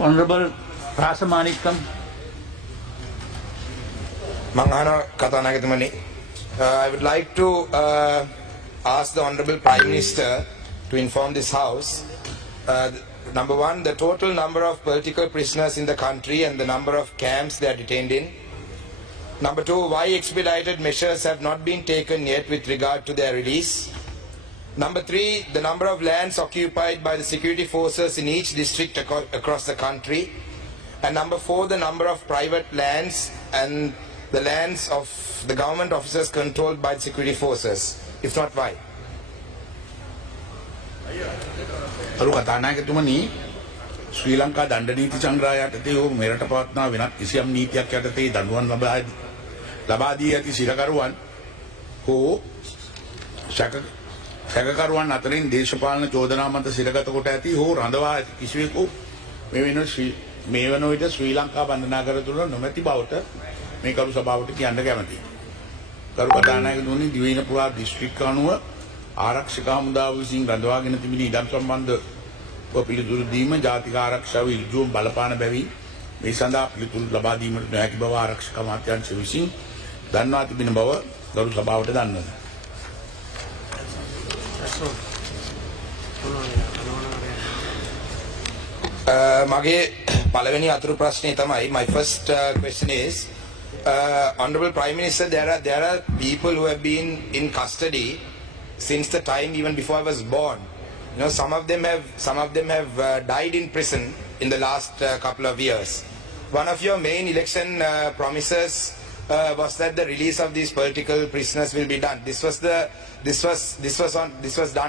Honorable Rasamanikam. Manghana Katanagatmani. I would like to ask the Honorable Prime Minister to inform this House. Number one, the total number of political prisoners in the country and the number of camps they are detained in. Number two, why expedited measures have not been taken yet with regard to their release. Number three, the number of lands occupied by the security forces in each district across the country. And number four, the number of private lands and the lands of the government officers controlled by the security forces. If not, why? අරු කතානායකතුමනි ශ්‍රී ලංකා දණ්ඩ නීති සංග්‍රහය යටතේ හෝ මෙරට පවත්නා වෙනත් කිසියම් නීතියක් යටතේ දඬුවම් ලබා දී ඇති සිරකරුවන් හෝ සැකකරුවන් අතරින් දේශපාලන චෝදනා මත සිරගත කොට ඇති හෝ රඳවා ඇති කිසිවෙකු මේ වන විට ශ්‍රී ලංකා බන්ධනාගාර තුළ නොමැති බවට මේ කරු සභාවට කියන්න කැමැතියි. කරු කතානායකතුමනි දිවයින පුරා දිස්ත්‍රික්ක අනුව ආරක්ෂක හමුදාව විසින් රඳවාගෙන තිබෙන ඉඩම් සම්බන්ධව පිළිතුරු දීම ජාතික ආරක්ෂාව ඉල්ලුම් බලපාන බැවින් මේ සඳහා පිළිතුරු ලබා දීමට නොහැකි බව ආරක්ෂක අමාත්‍යාංශය විසින් දන්වා තිබෙන බව ගරු සභාවට දන්වනවා. මගේ පළවෙනි අතුරු ප්‍රශ්නේ තමයි, my first question is, Honorable Prime Minister, there are people who have been in custody since the time even before I was born. You know, some of them have died in prison in the last couple of years. One of your main election promises was that the release of these political prisoners will be done. This was done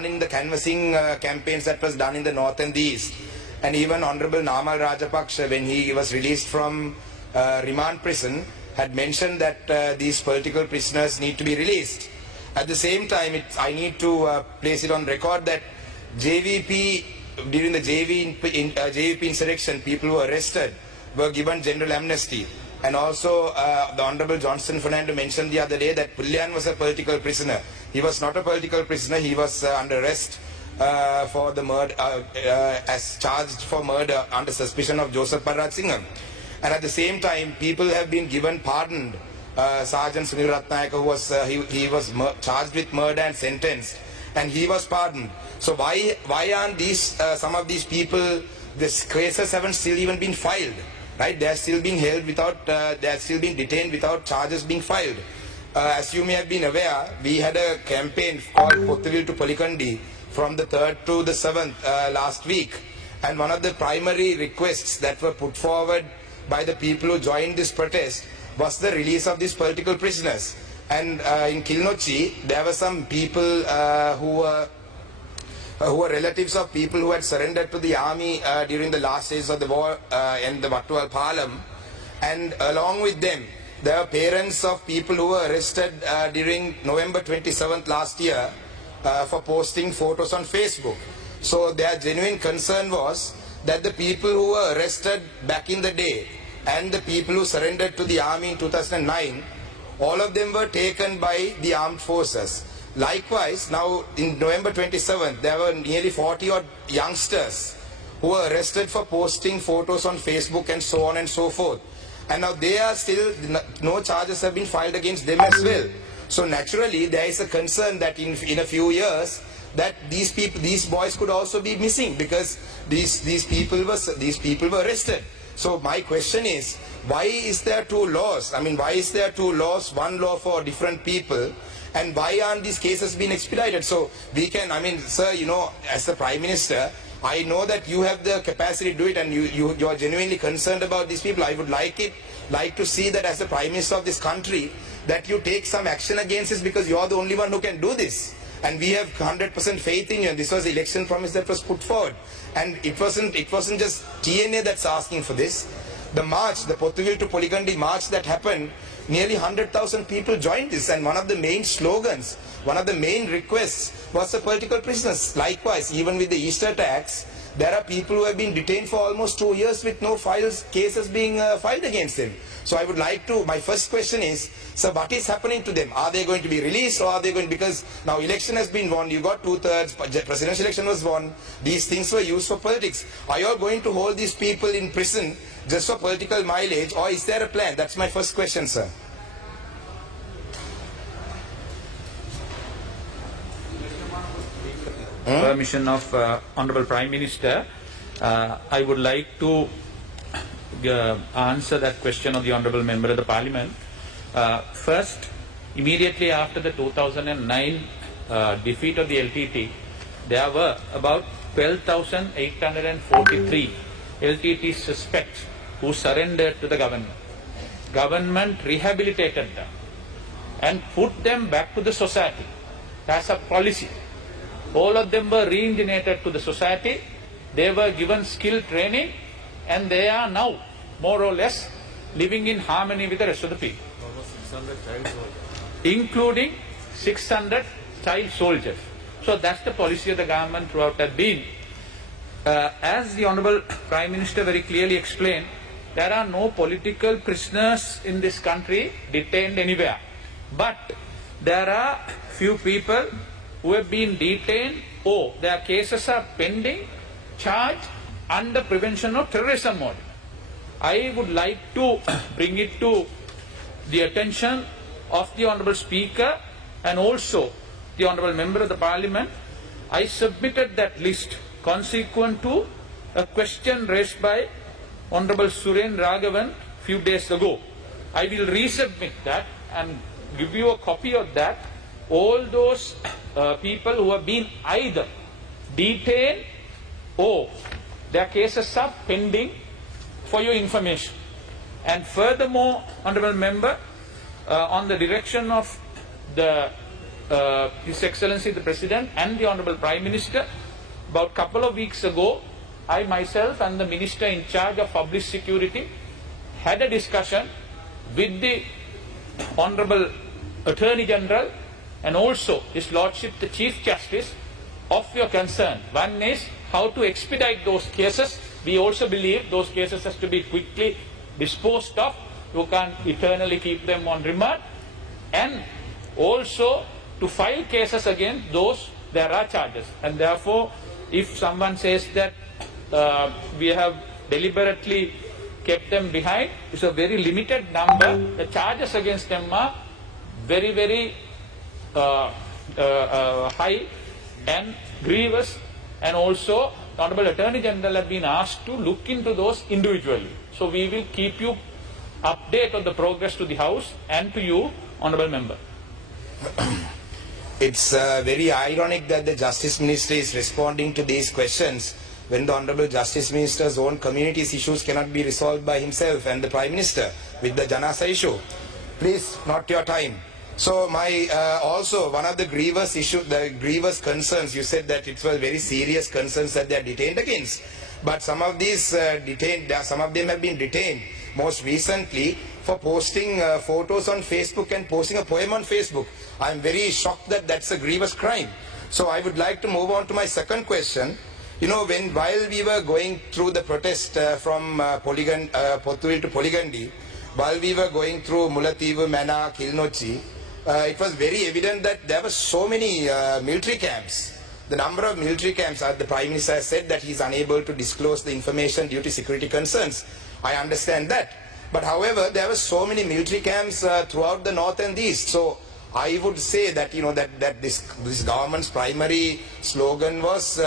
in the canvassing campaigns that was done in the north and the east. And even Honorable Namal Rajapaksa, when he was released from remand prison, had mentioned that these political prisoners need to be released. At the same time, I need to place it on record that JVP, during the JVP insurrection, people who were arrested were given general amnesty. And also, the Honorable Johnson Fernando mentioned the other day that Pullian was a political prisoner. He was not a political prisoner. He was under arrest for the murder, as charged for murder under suspicion of Joseph Parraj Singham. And at the same time, people have been given pardoned. Sergeant Sunil Ratnayaka, who was he was charged with murder and sentenced, and he was pardoned. So why aren't these some of these people? These cases haven't still even been filed, right? They are still being held without. They are still being detained without charges being filed. As you may have been aware, we had a campaign called Pottuvil to Polikandi from the 3rd to the 7th last week, and one of the primary requests that were put forward by the people who joined this protest was the release of these political prisoners. And in Kilnochi, there were some people who were relatives of people who had surrendered to the army during the last days of the war in the Wattuwal Palam. And along with them, there were parents of people who were arrested during November 27th last year for posting photos on Facebook. So their genuine concern was that the people who were arrested back in the day and the people who surrendered to the army in 2009, all of them were taken by the armed forces. Likewise, now in November 27th, there were nearly 40 odd youngsters who were arrested for posting photos on Facebook and so on and so forth. And now they are still, no charges have been filed against them as well. So naturally, there is a concern that in a few years, that these boys could also be missing because these people were arrested. So my question is, why is there two laws? I mean, why is there two laws, one law for different people, and why aren't these cases being expedited? So we can, I mean, sir, you know, as the Prime Minister, I know that you have the capacity to do it, and you are genuinely concerned about these people. I would like to see that as the Prime Minister of this country, that you take some action against this, because you are the only one who can do this. And we have 100% faith in you, and this was the election promise that was put forward. And it wasn't just TNA that's asking for this. The march, the Pottuvil to Polikandi march that happened nearly 100,000 people joined this, and one of the main slogans, one of the main requests was the political prisoners. Likewise, even with the Easter attacks, there are people who have been detained for almost 2 years with no cases being filed against them. So I would like to, my first question is, so what is happening to them? Are they going to be released, or are they going, because now election has been won, you got 2/3, presidential election was won, these things were used for politics. Are you all going to hold these people in prison just for political mileage, or is there a plan? That's my first question, sir. Permission of Honorable Prime Minister, I would like to answer that question of the Honorable Member of the Parliament. First, immediately after the 2009 defeat of the LTT, there were about 12,843 LTT suspects who surrendered to the government. Government rehabilitated them and put them back to the society. That's a policy. All of them were reintegrated to the society. They were given skill training, and they are now more or less living in harmony with the rest of the people, including 600 child soldiers. So that's the policy of the government throughout that been. As the Honorable Prime Minister very clearly explained, there are no political prisoners in this country detained anywhere. But there are few people who have been detained or their cases are pending, charged under Prevention of Terrorism Ordinance. I would like to bring it to the attention of the Honourable Speaker and also the Honourable Member of the Parliament. I submitted that list consequent to a question raised by Honourable Suren Raghavan few days ago. I will resubmit that and give you a copy of that. All those people who have been either detained or their cases are pending, for your information. And furthermore, Honourable Member, on the direction of His Excellency the President and the Honourable Prime Minister, about a couple of weeks ago, I myself and the Minister in charge of Public Security had a discussion with the Honourable Attorney General and also His Lordship the Chief Justice of your concern. One is how to expedite those cases. We also believe those cases has to be quickly disposed of. You can't eternally keep them on remand. And also to file cases against those there are charges. And therefore, if someone says that we have deliberately kept them behind, it's a very limited number. The charges against them are very, very high and grievous, and also the Honourable Attorney General have been asked to look into those individually. So we will keep you update on the progress to the House and to you, Honourable Member. It's very ironic that the Justice Minister is responding to these questions when the Honourable Justice Minister's own community's issues cannot be resolved by himself and the Prime Minister with the Janasa issue. Please, not your time. So my also one of the grievous concerns, you said that it was very serious concerns that they are detained against. But some of these some of them have been detained most recently for posting photos on Facebook and posting a poem on Facebook. I am very shocked that that's a grievous crime. So I would like to move on to my second question. You know, while we were going through the protest from Pothuil to Poligandi, while we were going through Mullaitivu, Mana, Kilnochi, it was very evident that there were so many military camps. The number of military camps, the Prime Minister has said that he is unable to disclose the information due to security concerns. I understand that. But however, there were so many military camps throughout the north and the east. So I would say that, you know, that this government's primary slogan was,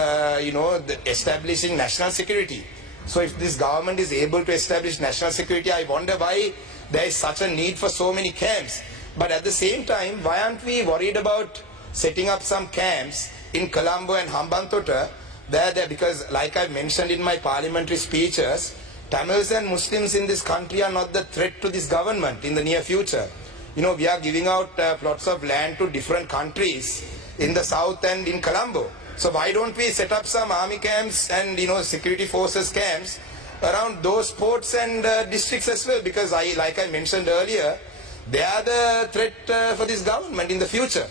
establishing national security. So if this government is able to establish national security, I wonder why there is such a need for so many camps. But at the same time, why aren't we worried about setting up some camps in Colombo and Hambantota, because like I mentioned in my parliamentary speeches, Tamils and Muslims in this country are not the threat to this government in the near future. You know, we are giving out plots of land to different countries in the south and in Colombo. So why don't we set up some army camps and, security forces camps around those ports and districts as well? Because like I mentioned earlier, They are the threat for this government in the future.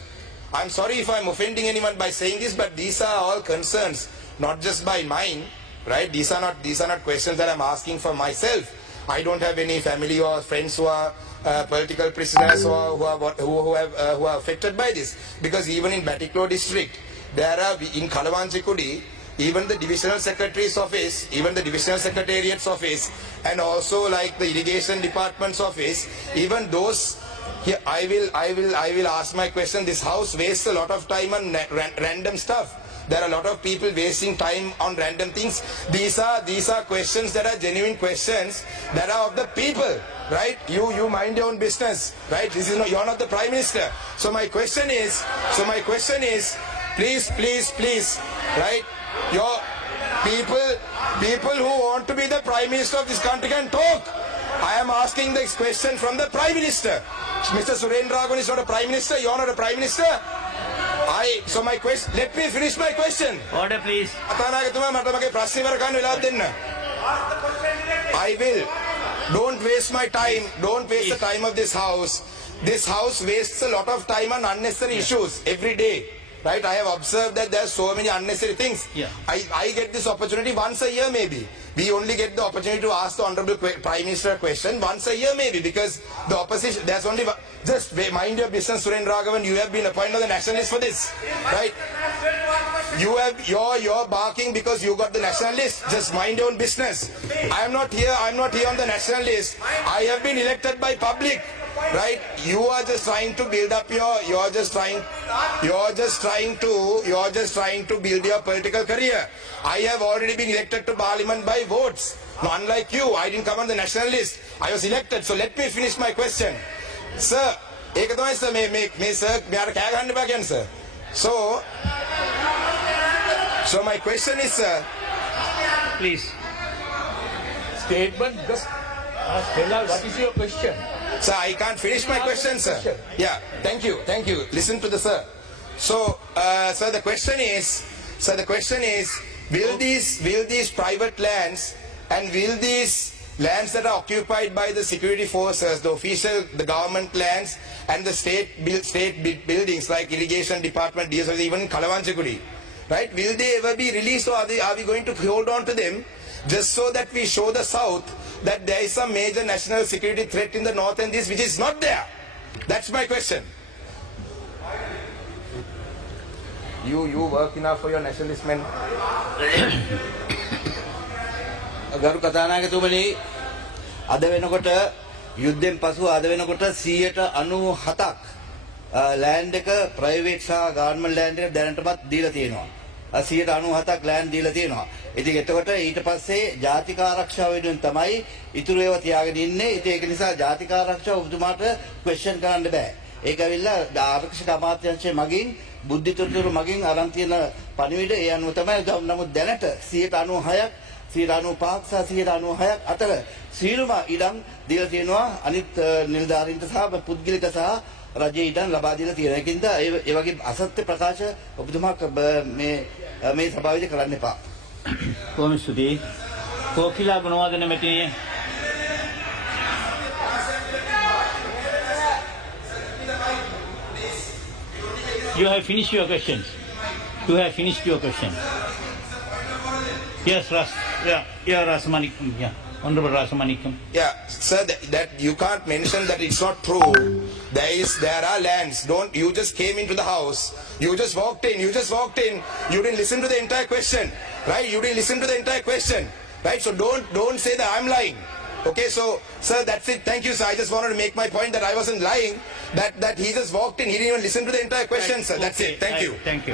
I'm sorry if I'm offending anyone by saying this, but these are all concerns, not just by mine, right? These are not questions that I'm asking for myself. I don't have any family or friends who are political prisoners or who are affected by this. Because even in Batiklo district, there are in Kalawanchikudi, even the divisional secretary's office, even the divisional secretariat's office, and also like the irrigation department's office, even those. Here, I will ask my question. This house wastes a lot of time on random stuff. There are a lot of people wasting time on random things. These are questions that are genuine questions that are of the people, right? You mind your own business, right? This is not, you're not the Prime Minister. So my question is, please, right? Your people who want to be the Prime Minister of this country can talk. I am asking this question from the Prime Minister. Mr. Surendra is not a Prime Minister. You are not a Prime Minister. So my question. Let me finish my question. Order, please. I will. Don't waste my time. Don't waste the time of this house. This house wastes a lot of time on unnecessary issues every day. Right? I have observed that there are so many unnecessary things. Yeah. I get this opportunity once a year maybe. We only get the opportunity to ask the Honorable Prime Minister a question once a year maybe, because the opposition, there's only one. Just mind your business, Surendra Raghavan. You have been appointed as the nationalist for this, right? You're barking because you got the national list. Just mind your own business. I'm not here on the national list. I have been elected by public. Right? You are just trying to build up you're just trying to build your political career. I have already been elected to parliament by votes. Now, unlike you, I didn't come on the national list. I was elected. So let me finish my question. Sir, sir. So my question is, sir. Please. Statement, just tell us what is your question. Sir, I can't finish my question, sir. Yeah, thank you. Listen to the sir. So, sir, the question is, will these private lands and will these lands that are occupied by the security forces, the government lands and the state buildings like irrigation department, even Kalawanchikudi, right? Will they ever be released, or are we going to hold on to them just so that we show the South that there is some major national security threat in the north and this which is not there? That's my question. You work enough for your nationalist men. ගරු කතානායකතුමනි, අද වෙනකොට යුද්ධෙන් පසු අද වෙනකොට 97ක් land එක private සහ government land එක දැනටමත් දීලා තියෙනවා. 97ක් ලෑන්ඩ් දීලා තියෙනවා. ඉතින් එතකොට ඊට පස්සේ ජාතික ආරක්ෂාව වෙනුවෙන් තමයි ඉතුරු ඒවා තියාගෙන ඉන්නේ. ඉතින් ඒක නිසා ජාතික ආරක්ෂාව ඔබතුමාට ක්වෙස්චන් කරන්න බෑ. ඒක ඇවිල්ලා ආරක්ෂක අමාත්‍යාංශයේ මගින් බුද්ධිතොරතුරු මගින් අරන් තියෙන පණිවිඩ ඒ අනුව තමයි. නමුත් දැනට 96ක් 95ක් සහ 96ක් අතර සීලම ඉඩම් දීලා තියෙනවා අනිත් නිලධාරීන්ට සහ පුද්ගලික සහ රජයේ ඉඩම් ලබා දීලා තියෙනවා. ඒකින්ද ඒ වගේ අසත්‍ය ප්‍රකාශ ඔබතුමා මේ සභාවේදී කරන්න එපා. කොහොම ස්තුතියි. කෝකිලා Gunawardena මෙතනිය. You have finished your questions. You have finished your question. Yes, Rasamanikam. Yeah, Honorable Rasamanikam. Yeah, sir, that you can't mention that it's not true. There are lands. You just came into the house. You just walked in. You didn't listen to the entire question, right? You didn't listen to the entire question, right? So don't say that I'm lying. Okay, so sir, that's it. Thank you, sir. I just wanted to make my point that I wasn't lying. That he just walked in. He didn't even listen to the entire question, sir. That's it. Thank you. Thank you.